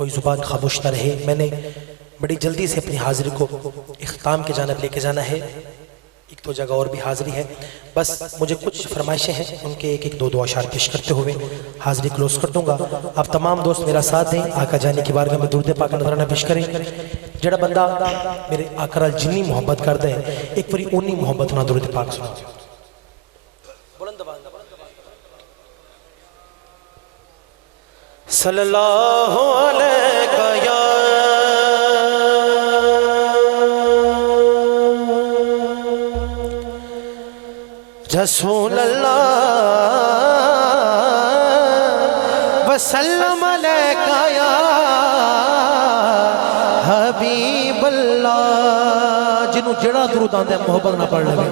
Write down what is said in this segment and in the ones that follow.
कोई ज़ुबान खामोश न रहे। मैंने बड़ी जल्दी से अपनी हाज़िरी को इख्तिताम की जानिब लेके जाना है। एक तो जगह और भी हाज़िरी है, बस मुझे कुछ फरमाइशें हैं, उनके एक एक दो अशार पेश करते हुए हाज़िरी क्लोज कर दूंगा। आप तमाम दोस्त मेरा साथ दें, आका जाने की बारगाह में दुरूद पाक नज़राना पेश करें। जड़ा बंदा मेरे आका नाल जिन्नी मोहब्बत करता है, एक बारी उन्नी मोहब्बत ना दुरूद पाक सुना। सल्लल्लाहु अलैहि या रसूल अल्लाह वसल्लम अलैका या हबीब अल्लाह। जिन्हों जड़ा दुरूद आंदा है मोहब्बत ना पढ़ लगे।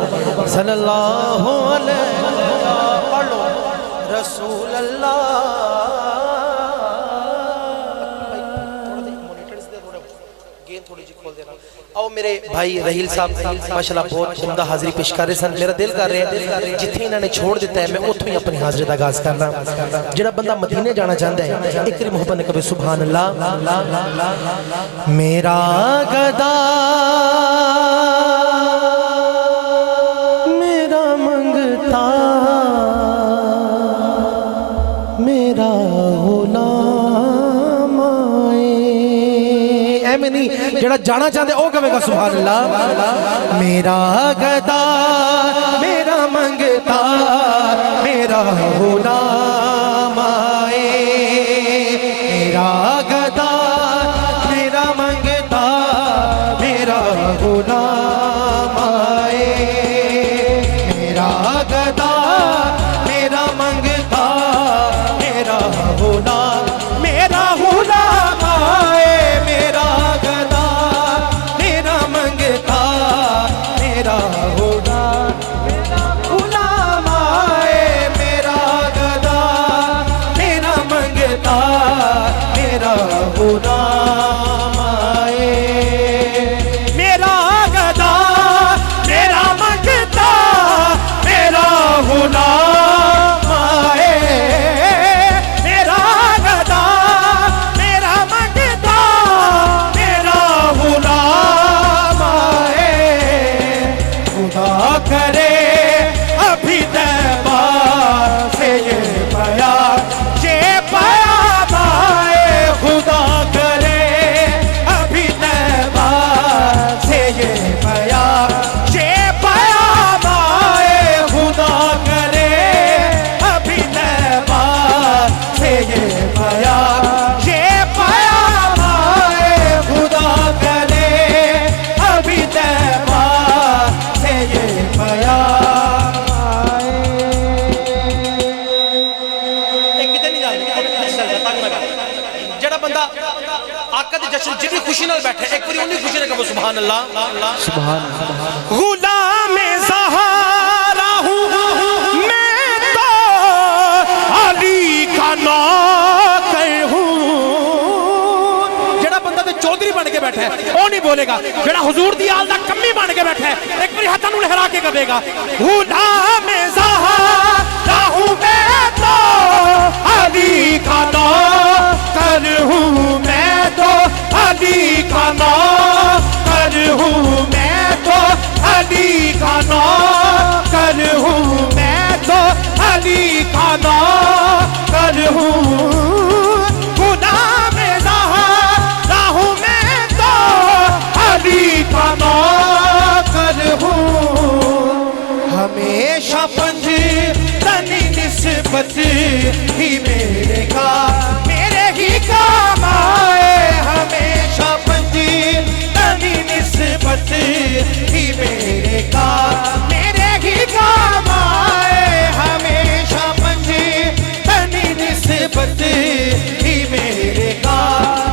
सल्लल्लाहु अलैहि पढ़ लो रसूल अल्लाह। आओ मेरे भाई रहील साहब माशाल्लाह बहुत उम्दा हाजिरी पेश कर रहे सन। मेरा दिल कर रहा है जिथे इन्होंने छोड़ दिता है मैं उतो ही अपनी हाजिरी का आगाज करना। जेड़ा बंदा मदीने जाना चाहता है एक बार मोहब्बत कभी सुभान अल्लाह। मेरा गदा मेरा मंगता मेरा जेड़ा जाना चाहते ओ कहेगा सुभान अल्लाह। मेरा गदा मेरा मंगता मेरा गुलाम आए। मेरा गदा मेरा मंगता मेरा गुलाम आए। मेरा गदा मेरा मंगता मेरा गुलाम मेरा गुलाम आए। जितनी खुशी नाल बैठे एक बारी उन्नी खुशी ने कहो सुभान अल्लाह। सुभान गुलाम ज़हरा हूं मैं तो अली का नौकर हूं। जेड़ा बंदा ते चौधरी बन के बैठा है वो नहीं बोलेगा। जेड़ा हुजूर दी आल दा कम्मी बन के बैठा है एक बारी हाथां नूं लहरा के कहेगा गुलाम ज़हरा हूं मैं तो अली का नौकर हूं। मैं तो अली का नौकर हूँ मैं तो अली का नौकर हूँ मैं तो अली का नौकर हूँ। गुलाम ज़हरा हूँ मैं तो अली का नौकर हूँ। हमेशा पंजतनी निस्बत ही मेरे का मेरे ही काम आए। हमेशा पंजतनी निस्बत ही मेरे का मेरे ही काम आए। हमेशा पंजतनी निस्बत ही मेरे का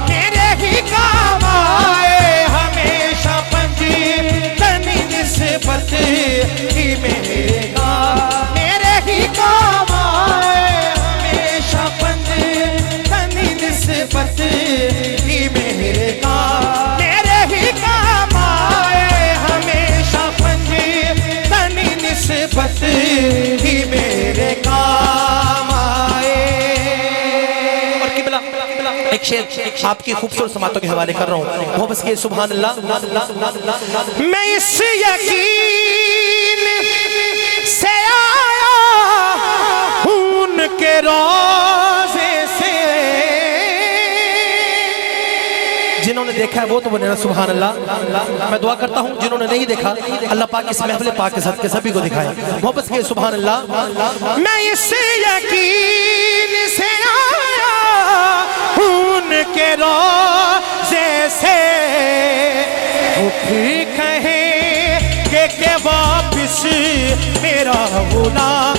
मेरे ही काम आए। हमेशा पंजतनी निस्बत ही मेरे का मेरे ही काम आए। आपकी खूबसूरत समातों के हवाले कर रहा हूँ। वो बस के सुभान अल्लाह। मैं इस यकीन से आया उनके रोज़े से, जिन्होंने देखा है वो तो बोले ना सुभान अल्लाह। मैं दुआ करता हूँ जिन्होंने नहीं देखा अल्लाह पाक इस महफिल पाक के साथ के सभी को दिखाए। मोहब्बत के सुभान अल्लाह। मैं इस यकीन से आया उनके रोज़े से, वो फिर कहेंगे कि वापिस मेरा गुलाम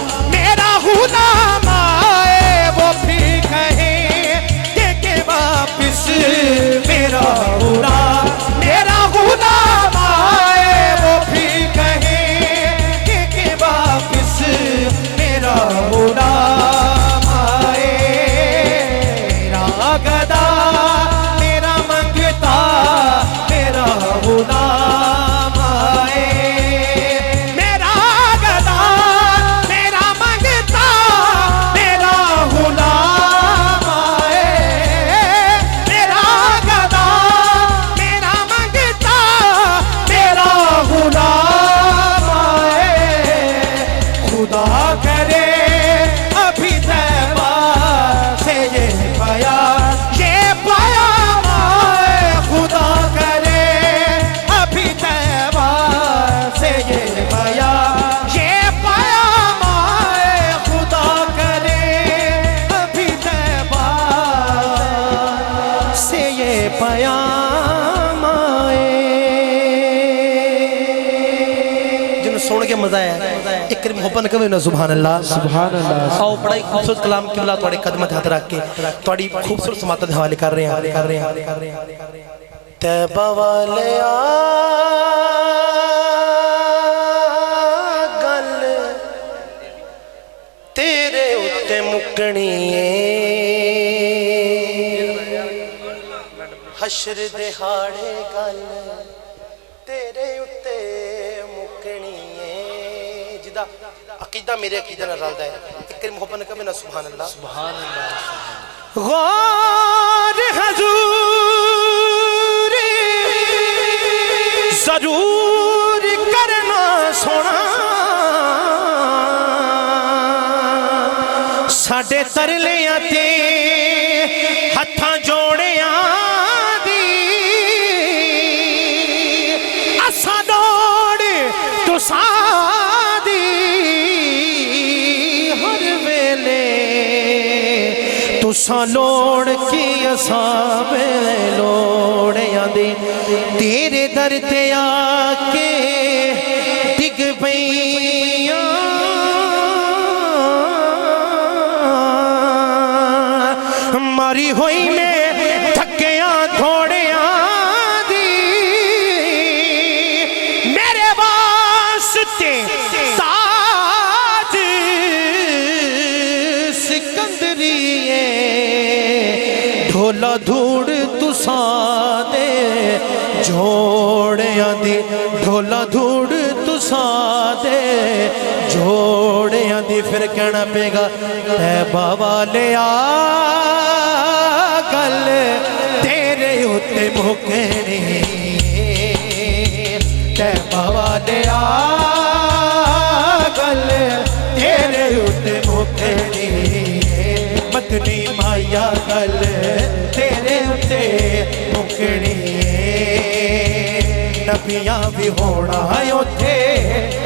आए, वो फिर कहेंगे कि वापिस मेरा गुलाम आए, वो फिर कहेंगे कि वापिस मेरा गुलाम आए। मेरा गदा मेरा मंगता मेरा गुलाम आए, मेरा गदा मेरा मंगता मेरा गुलाम आए, मेरा गदा मेरा मंगता मेरा गुलाम आए। खुदा करे अभी तैबा से ये पाया आए, खुदा करे अभी तैबा से ये पाया आए, खुदा करे अभी तैबा से ये पयाम आए। जिन्हें सुन के मजा आया एक मोहब्बत कभी ना सुभान अल्लाह। सुभान अल्लाह। आओ बड़ा ही खूबसूरत कलाम किबला तुम्हारे कदम हाथ रख के तुम्हारी खूबसूरत समातत हवाले कर रहे हैं। तैबा वाले गल तेरे उत्ते मुकनी हशर दिहाड़े गल तेरे उत्ते मुकनी जिदा अकीदा मेरे अकीदा नाल रलदा है। एक मोहब्बत कभी ना सुभान अल्लाह। सुभान अल्लाह। गौर हजूर जरूर करना सोना, साडे तरलियां ते हत्थां जोड़ियां दी असां दौड़ तुसां दी हर वेले, तुसां लोड़ की असां वेले लोड़ियां दी, तेरे दर ते आके डिग पईयां मारी होई में थकियां थोड़ियां दी, मेरे वास्ते ताज सिकंदरिए ढोला धूड़ तुसां दे जोड़ियां दी, ढोला धूड़ तुसां दे जोड़ियां दी। फिर कहना पेगा तैबा वाले गल तेरे उत्ते मुकनी, तैबा वाले गल तेरे उत्ते मुकनी, मदनी माया गल तेरे उत्ते मुकनी। नबियां भी होना उथे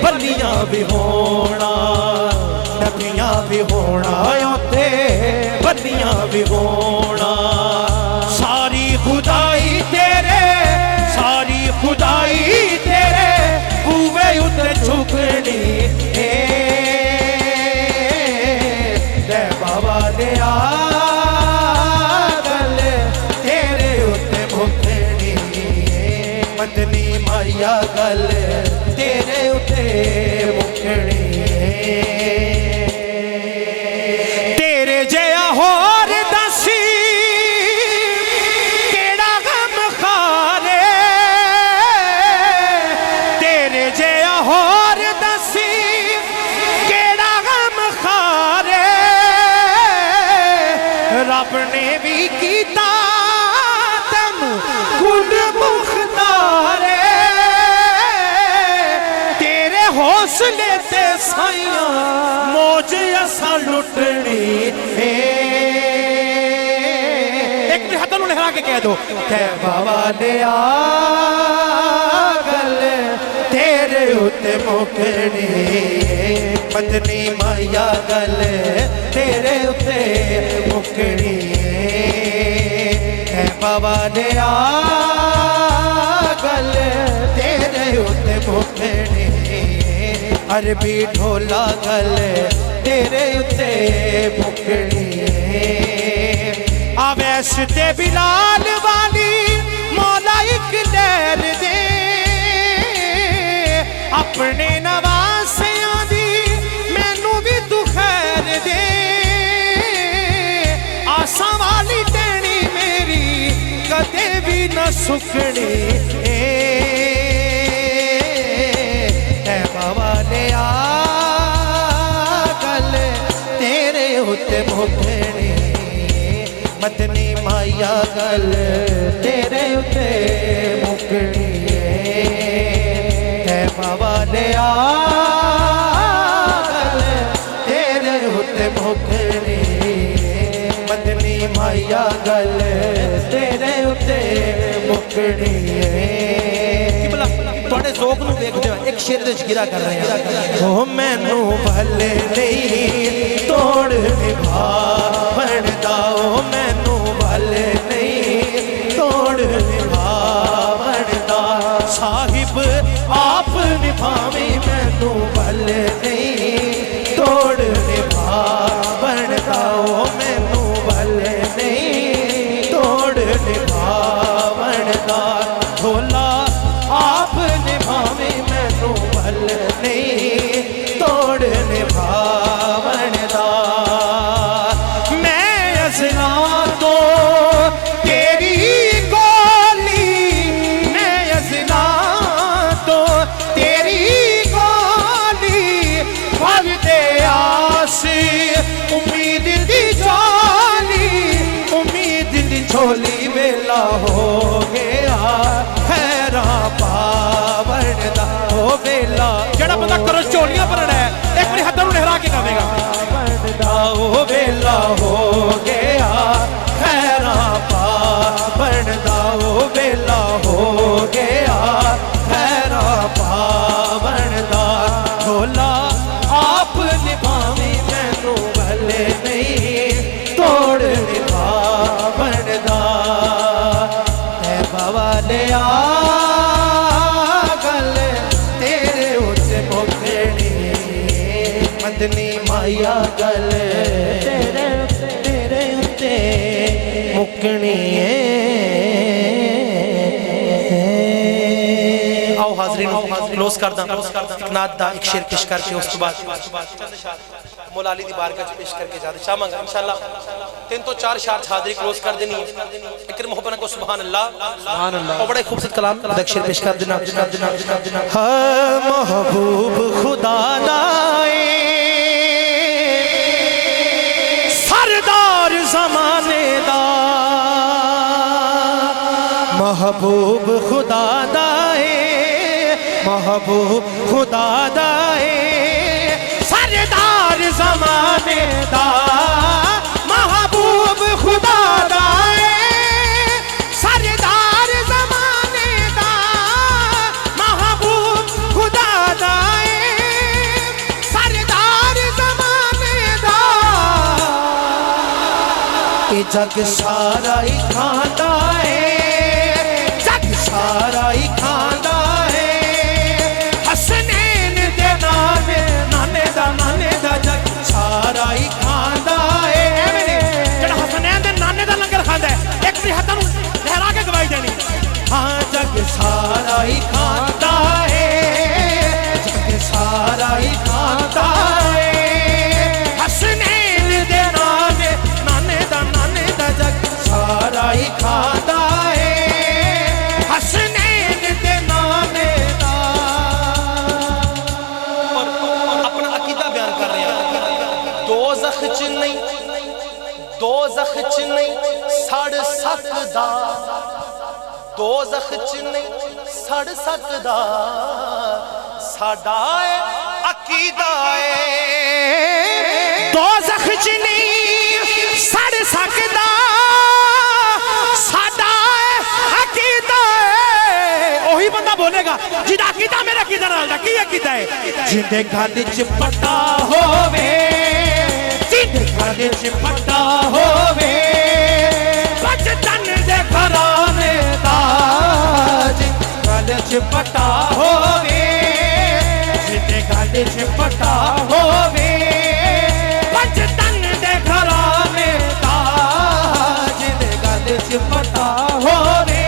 बलियां भी होना, नबियां भी होना उथे बलियां भी होना। सारी खुदाई तेरे सारी खुदाई तेरे बूवे उत्ते झुकनी, तैबा वाले गल तेरे उत्ते मुकनी, मदनी माया गल तेरे उत्ते मुकनी। तेरे जया होर दसी केड़ा गम खाले, तेरे जया होर दसी केड़ा गम खाले, रब ने भी कीता हौसले ते साइया मौज असा लुटनी है। एक भी हाथों लहरा के कह दो तैबा वाले गल तेरे उत्ते मुकनी, मदनी माया गल तेरे उत्ते मुकनी, तैबा वाले गल तेरे उत्ते मुकनी, अरबी ढोला गल तेरे उत्ते मुकनी, आवेश ते बिलाल वाली मौला एक लहर दे, अपने नवासियां दी मैनू भी तू खैर दे, आसां वाली टहनी मेरी कदे भी न सुकनी, तैबा वाले गल तेरे उत्ते मुकनी, मदनी माया गल तेरे उत्ते मुकनी, तैबा वाले गल तेरे उत्ते मुकनी, मदनी माया गल तेरे उत्ते मुकनी। थोड़े ज़ौक़ नूं देखदे हो एक शेर दे गिरा कर रहे हैं, ओ मैनू भले नहीं तोड़ निभा बनदा, ओ मैनू भले नहीं तोड़ निभा बनदा, साहिब आप निभावे मैनू भले नहीं तोड़ निभा बनदा, ओ मैनू भले नहीं तोड़ निभा बनदा, ढोला आप निभावे मैनू भले नहीं तोड़ निभा बनदा, मैं अज़ला तो तेरी गोली, मैं अज़ला तो तेरी गोली, भर दे आस उम्मीद दी झोली, उम्मीद दी झोली वेला हो गया खैरा पावन दा, हो वेला जेड़ा बंदा करो झोलियां भरना है एक बारी हत्थों नूं लहरा के गावेगा, ओ वेला हो गया खैरा पावन दा, ओ वेला हो गया खैरा पावन दा, ढोला आप निभावे मैनू भले नहीं तोड़ निभावन दा, तैबा वाले गल तेरे उत्ते मुकनी, मदनी माया गल तेरे उत्ते मुकनी है। आओ हाज़रीन क्लोज कर दा नात दा एक शेर पेश करके उस तो बाद मौला अली दी बारगाह च पेश करके जाते चाहांगा इंशाअल्लाह 3 तो 4 शार हाज़री क्लोज कर देनी है। एक मोहब्बत को सुभान अल्लाह और बड़े खूबसूरत कलाम दा शेर पेश कर देना, हाँ महबूब खुदा लाए सरदार ज़माने दा, महबूब खुदा दाए, महबूब खुदा दाए सरदार ज़माने दा, महबूब खुदा दाए सरदार ज़माने दा, महबूब खुदा दाए सरदार ज़माने दा, ये जग सारा ही खांदा है, जग सारा ही खांदा है, हसनैन दे नाने नाने दा जग सारा ही खांदा है, जेड़ा हसनैन दे नाने दा लंगर खांदा है एक भी हाथों नूं लहरा के गवाही देनी, हाँ जग सारा ही खांदा है, जग सारा ही खांदा है, हसनैन दे नाने दा जग सारा ही खांदा है, हसनैन दे नाने दा। और अपना अकीदा बयान कर रहे हैं, दोज़ख च नहीं दोज़ख च नहीं सड़ सकदा, दोज़ख च नहीं सड़ सकदा, साडा अकीदा दोज़ख च नहीं सड़ सकदा साडा अकीदा ओही बंदा बोलेगा जिहदा अकीदा मेरा अकीदा नाल दा की अकीदा है जिंदे गल च पट्टा होवे जिंदे गल च पट्टा होवे बचतन दे घराने दा जिंदे गल च पट्टा होवे जिंदे गल च पट्टा होवे बचतन दे घराने दा जिंदे गल च पट्टा होवे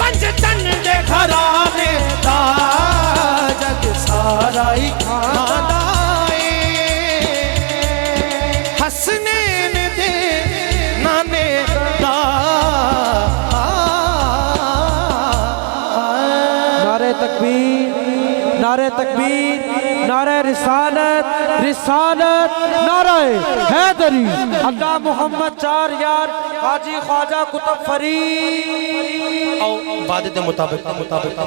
बचतन दे घराने दा जग सारा ही खांदा ए हसनैन दे नाने दा नारे तकबीर नारे तकबीर नारे रिसालत रिसालत नारे हैदरी अल्लाह मोहम्मद चार यार हाजी ख्वाजा कुतुब फरीद वादे दे मुताबिक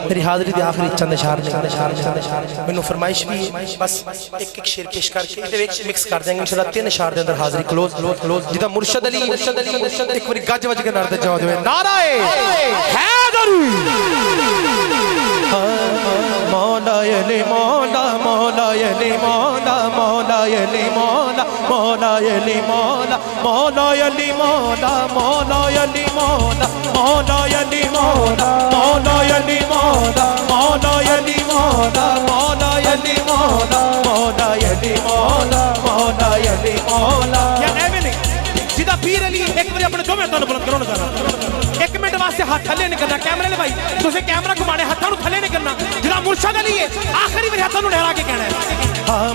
मेरी हाज़री दी आखिरी चंद इशार मैनू फरमाइश भी बस एक एक शेर पेश करके इहदे विच मिक्स कर देंगे इंशाअल्लाह तीन इशार दे अंदर हाज़री क्लोज जिदा मुर्शद अली एक बारी गज वज के नारे ते जवाब देवे नारा हैदरी मौला अली मौला मौला अली मौला मौला अली मौला मौला अली मौला मौला अली मौला मौला अली मौला मौला अली मौला मौला अली मौला मौला अली मौला मौला अली मौला मौला अली मौला मौला अली मौला या एवें नहीं जिदा पीर अली एक बार अपने दोवें हत्थां बुलंद करो ना जरा एक मिनट वास्ते हाथ थले नहीं करना कैमरे ले भाई तुझे कैमरा घुमाने हाथों थले नहीं करना जिदा मुर्शद अली है आखिरी बार हाथों लहरा के कहना है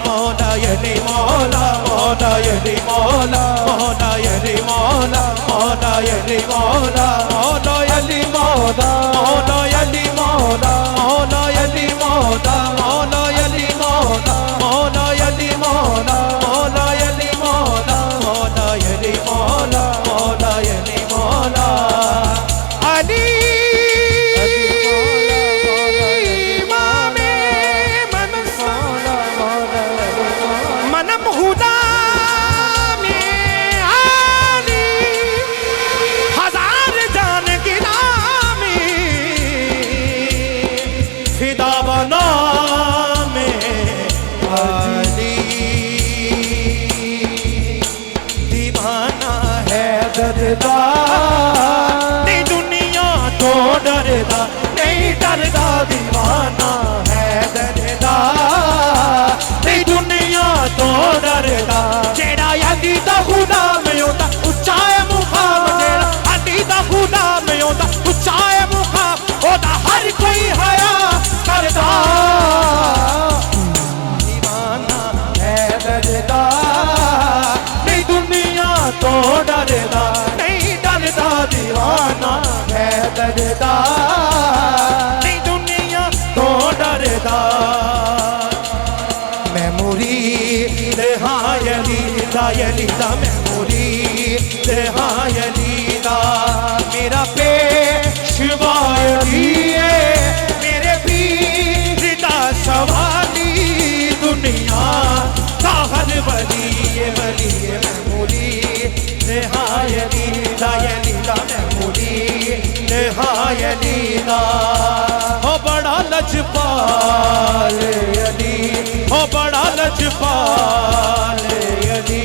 मौला अली मौला मौला अली मौला मौला अली मौला मौला अली मौला मौला अली मौला मौला अली मौला मौला अली मौला मौला अली मौला मौला अली मौला मौला अली मौला मौला अली मौला मौला अली मौला अली नहीं दुनिया तो डरदा नहीं डरदा दीवाना है डरदा नहीं दुनिया तो डरदा जेड़ा अली दा खुदा में होता उच्चा है मुकाम जेड़ा अली दा खुदा में होता उच्चा है मुकाम होता हर कोई हया करदा दीवाना है डरदा नहीं दुनिया तो डरदा दीवाना है डरदा नहीं दुनिया तो डरदा मैं मुरीद हाँ अली दा मैं मुरीद हाँ अली दा मेरा पेशवा अली है मेरे पीर दा सवाली दुनिया का हर वली है मैं मुरीद हाँ अली दा अली दा हो बड़ा लजपाल अली हो बड़ा लजपाल अली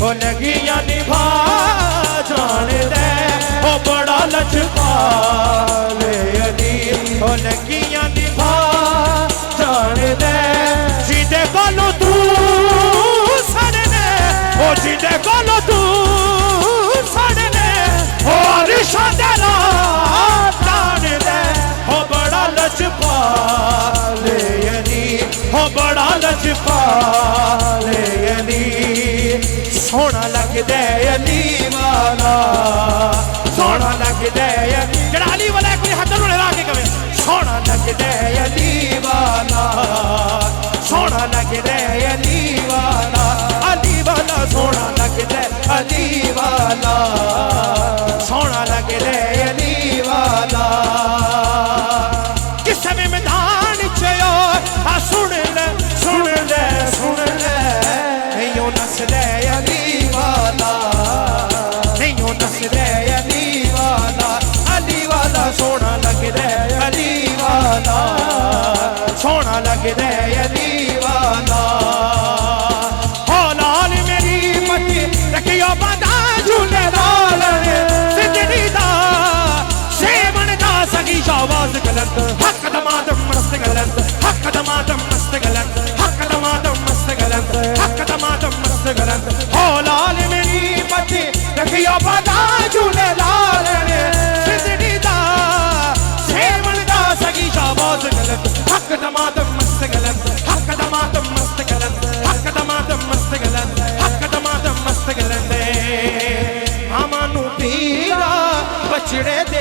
हो लगिया निभा जान दे हो बड़ा लजपाल अली हो लगिया निभा जान दे जिदे कोलो तू सड़ने ओ जिदे कोलो तू सड़ने ओ रिशा तेरा लजपाल अली हो बड़ा लजपाल अली सोना लगदा अली वाला सोना लगदा जेड़ा अली वाला कोई हाथ नूं लहरा के कहे सोना लगदा अली वाला सोना लगदा अली वाला सोना लगदा अली वाला सोना लगदा अली वाला किस मैदान च सुन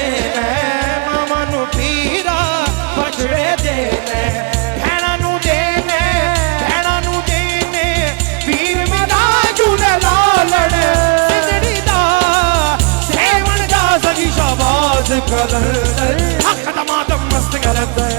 ਦੇਣਾ ਮਾਵਾਂ ਨੂੰ ਪੀਰਾ ਬਛੜੇ ਦੇਣਾ ਭੈਣਾਂ ਨੂੰ ਦੇਣੇ ਵੀਰ ਮੇਰਾ ਝੂਲੇ ਲਾਲਣ ਸਿੱਧੜੀ ਦਾ ਸੇਵਣ ਦਾ ਸਗੀ ਸ਼ਾਬਾਸ਼ ਕਲੰਦਰ ਹੱਕ ਦਾ ਮਾਤਮ ਮਸਤ ਕਰਦਾ